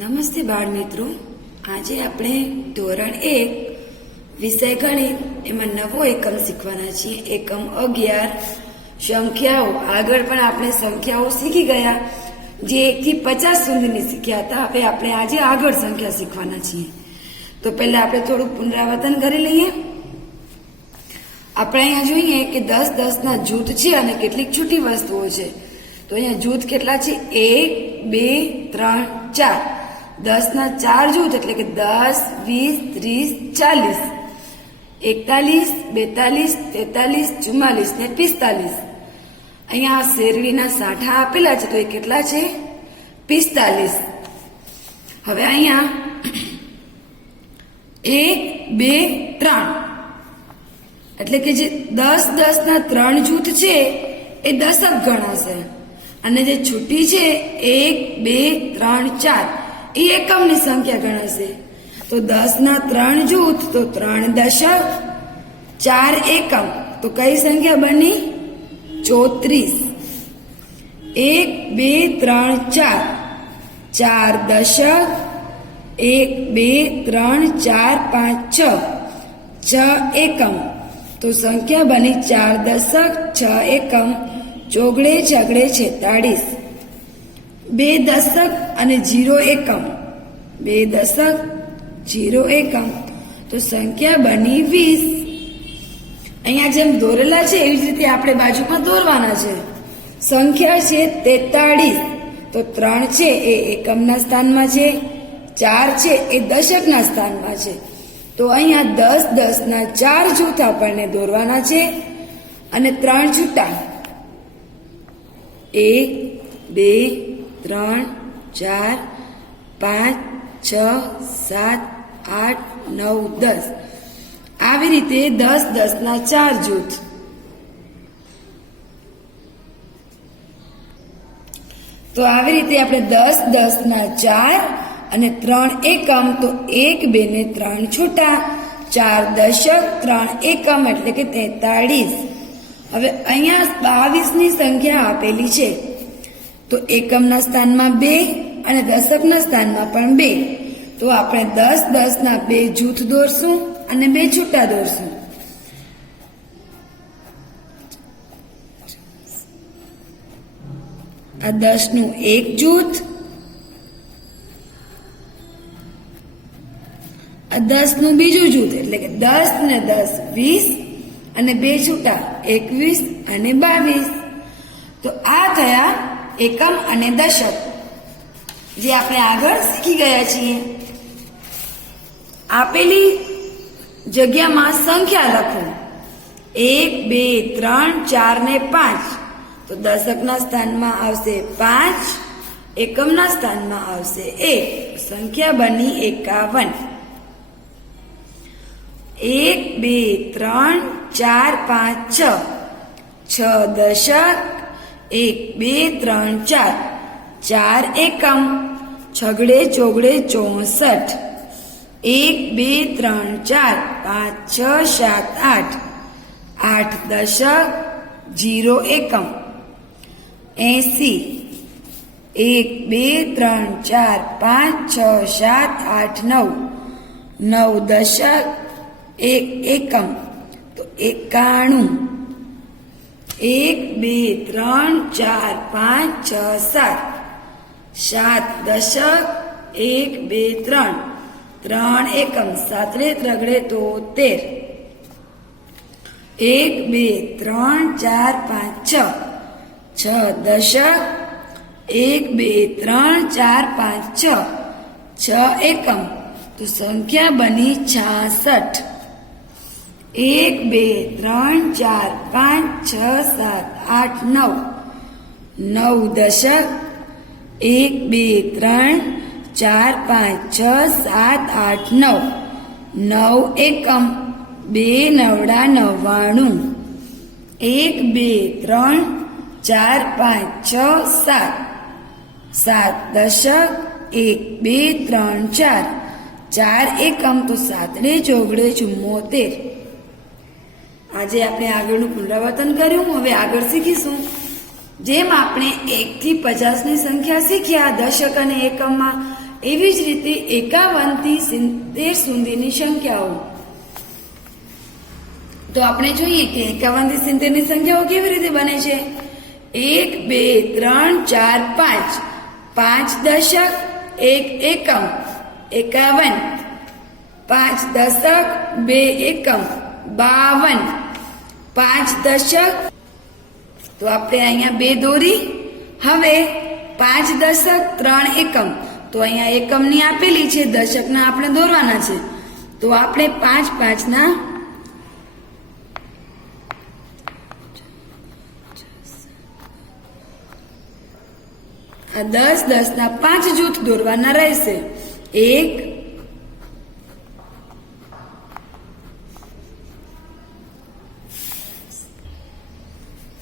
નમસ્તે બાળ મિત્રો, આજે આપણે ધોરણ 1 વિષય ગણિત એમાં નવો એકમ શીખવાના છીએ. એકમ 11 સંખ્યાઓ. આગળ પણ આપણે સંખ્યાઓ શીખી ગયા, જે 1 થી 50 સુધીની શીખ્યા હતા. હવે આપણે આજે આગળ સંખ્યા શીખવાના છીએ. તો પહેલા આપણે થોડું પુનરાવર્તન કરી લઈએ. આપણે અહીંયા જોઈએ કે 10 ના જૂથ છે અને કેટલીક છૂટી વસ્તુઓ છે. તો અહીંયા જૂથ કેટલા છે? 1, 2, 3, 4. 10 ના 4 જૂથ એટલે કે 10, 20, 30, 40, 41, 42, 43, 44 ને 45. અહીંયા શેરડીના સાઠા આપેલા છે, તો એ કેટલા છે? 45. હવે અહીંયા 1, 2, 3 એટલે કે જે 10 ના 3 જૂથ છે એ દશક ગણાશે, અને જે છૂટી છે 1, 2, 3, 4 એ એકમની સંખ્યા ગણાશે. તો 10 ના 3 જૂથ તો 3 દશક, 4 એકમ. તો કઈ સંખ્યા બની? 34. 1, 2, 3, 4 4 દશક, 1, 2, 3, 4, 5, 6 એકમ. તો સંખ્યા બની 4 દશક, 6 એકમ. ચોગડે છગડે 46. 2 દશક અને 0 એકમ. 2 દશક, 0 એકમ. તો સંખ્યા બની 20. અહીંયા જેમ દોરેલા છે એવી જ રીતે આપણે બાજુમાં દોરવાના છે. સંખ્યા છે 43. તો 3 છે એ એકમના સ્થાનમાં છે, 4 છે એ દશકના સ્થાનમાં છે. તો અહીંયા 10 ના 4 જૂથ આપણને દોરવાના છે અને 3 છૂટા. 1, 2, 3, 4, 5, 6, 7, 8, 9, 10. આવી રીતે 10 ના 4 જૂથ. તો આવી રીતે આપણે 10 ના 4 અને 3 એકમ. તો 1, 2 ને 3 છૂટા. 4 દશક, 3 એકમ એટલે કે 43. હવે અહીંયા 22ની સંખ્યા આપેલી છે. તો એકમના સ્થાનમાં 2 અને દશકના સ્થાનમાં પણ 2. તો આપણે 10 ના 2 જૂથ દોરશું અને 2 છૂટા દોરશું. આ 10 નું એક જૂથ, આ 10 નું બીજું જૂથ એટલે કે 10 ને 10 20 અને 2 છૂટા 21 અને 22. તો આ થયા એકમ અને દશક, જે આપણે આગળ શીખી ગયા છીએ. આપેલી જગ્યામાં સંખ્યા લખો. 1, 2, 3, 4 ને 5. તો દશકના સ્થાનમાં આવશે 5, એકમના સ્થાનમાં આવશે 1. સંખ્યા બની 51. 1, 2, 3, 4, 5, 6 દશક, 1, 2, 3, 4 4 એકમ. છગડે ચોગડે 64. 1, 2, 3, 4, 5, 6, 7, 8 8 દશક, 0 એકમ. 80. 1, 2, 3, 4, 5, 6, 7, 8, 9 9 દશક, 1 એકમ. તો 91. 1, 2, 3, 4, 5, 6, 7 7 દશક, 1, 2, 3 3 એકમ. 7 ત્રગડે 73. 1, 2, 3, 4, 5, 6 દશક, 1, 2, 3, 4, 5, 6 એકમ. તો સંખ્યા બની 66. 1, 2, 3, 4, 5, 6, 7, 8, 9 9 દશક, 1, 2, 3, 4, 5, 6, 7, 8, 9 9 એકમ. 2 નવડા 99. 1, 2, 3, 4, 5, 6, 7 7 દશક, 1, 2, 3, 4 4 એકમ. તો 7 ચોગડે 74. આજે આપણે આગળનું પુનરાવર્તન કર્યું. હવે આગળ શીખીશું. જેમ આપણે 1 થી 50 ની સંખ્યા શીખ્યા દશક અને એકમમાં, એવી જ રીતે 51 થી 70 સુધીની સંખ્યાઓ. તો આપણે જોઈએ કે 51 થી 70 ની સંખ્યાઓ કેવી રીતે બને છે. 1 2 3 4 5, 5 દશક, 1 એકમ 51, 5 દશક 2 એકમ 52, 5 દશક. તો આપણે અહીંયા 2 દોરી. હવે 5 દશક 3 એકમ. તો અહીંયા એકમની આપેલી છે, દશકના આપણે દોરવાના છે. તો આપણે 5 5 ના 10 10 ના 5 જૂથ દોરવાના રહેશે. 1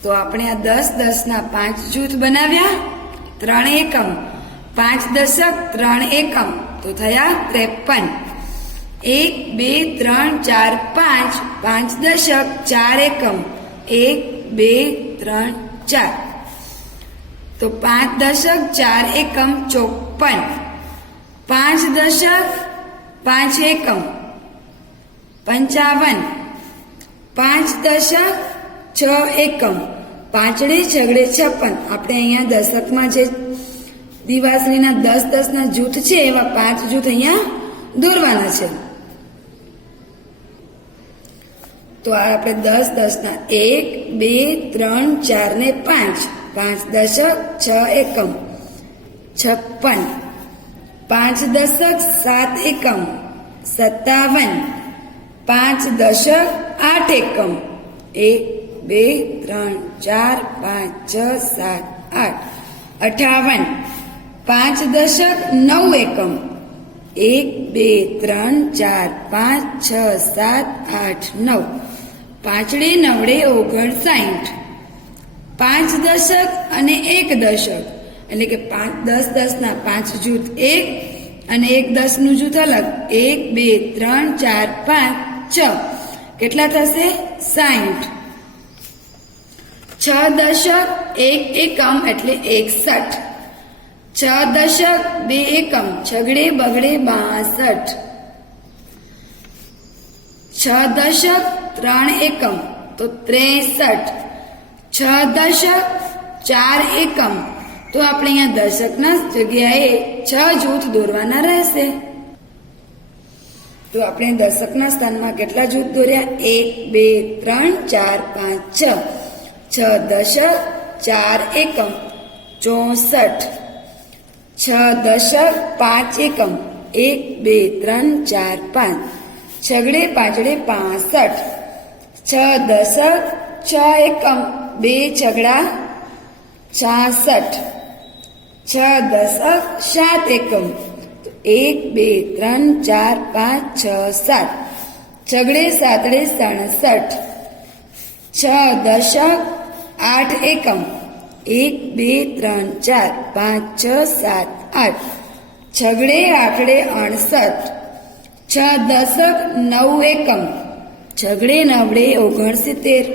તો આપણે આ 10 10 ના 5 જૂથ બનાવ્યા. 3 એકમ, 5 દશક 3 એકમ, તો થયા 53. 1 2 3 4 5, 5 દશક 4 એકમ, 1 2 3 4. તો 5 દશક 4 એકમ 54, 5 દશક 5 એકમ 55, 5 દશક 6 એકમ, પાંચડે છગડે 56. આપણે અહીંયા દશકમાં જે દિવાસળીના 10 10 ના જૂથ છે એવા 5 જૂથ અહીંયા દોરવાના છે. તો આપણે 10 10 ના 1 2 3 4 ને 5, 5 દશક 6 એકમ 56, 5 દશક 7 એકમ 57, 5 દશક 8 એકમ 1 2 3 4 5 6 7 8, 58, 5 દશક 9 એકમ 1 2 3 4 5 6 7 8 9, પાંચડે નવડે 59, 5 દશક અને 1 દશક. એટલે કે 5 10 10 ના 5 જૂથ એક અને 1 10 નું જૂથ અલગ. 1 2 3 4 5 6. કેટલા થશે? 60. 6 દશક 1 એકમ એટલે 61, 6 દશક 2 એકમ છગડે બગડે 62, 6 દશક 3 એકમ તો 63, 6 દશક 4 એકમ. તો આપણે અહીંયા દશકના જગ્યાએ 6 જૂથ દોરવાના રહેશે. તો આપણે દશકના સ્થાનમાં કેટલા જૂથ દોર્યા? 1 2 3 4 5 6. 6 દશક 4 એકમ 64, 6 દશક 5 એકમ 1 2 3 4 5 છગડે પાંચડે 65, 6 દશક 6 એકમ 2 છગડા 66, 6 દશક 7 એકમ 1 2 3 4 5 6 7 છગડે સાતડે 67, 6 દશક 8 એકમ 1 2 3 4 5 6 7 8 છગડે આઠડે 68, 6 દશક 9 એકમ છગડે નવડે 69,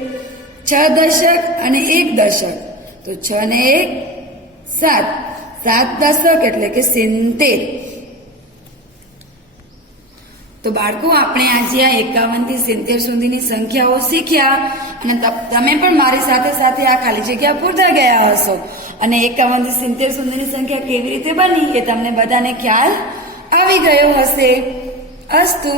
6 દશક અને 1 દશક તો 6 ને 1 7, 7 દશક એટલે કે 70. તો બાળકો આપણે આજે આ 51 થી 70 સુધીની સંખ્યાઓ શીખ્યા અને તમે પણ મારી સાથે સાથે આ ખાલી જગ્યા પૂરતા ગયા હશો અને 51 થી 70 સુધીની સંખ્યા કેવી રીતે બની એ તમને બધાને ખ્યાલ આવી ગયો હશે. અસ્તુ.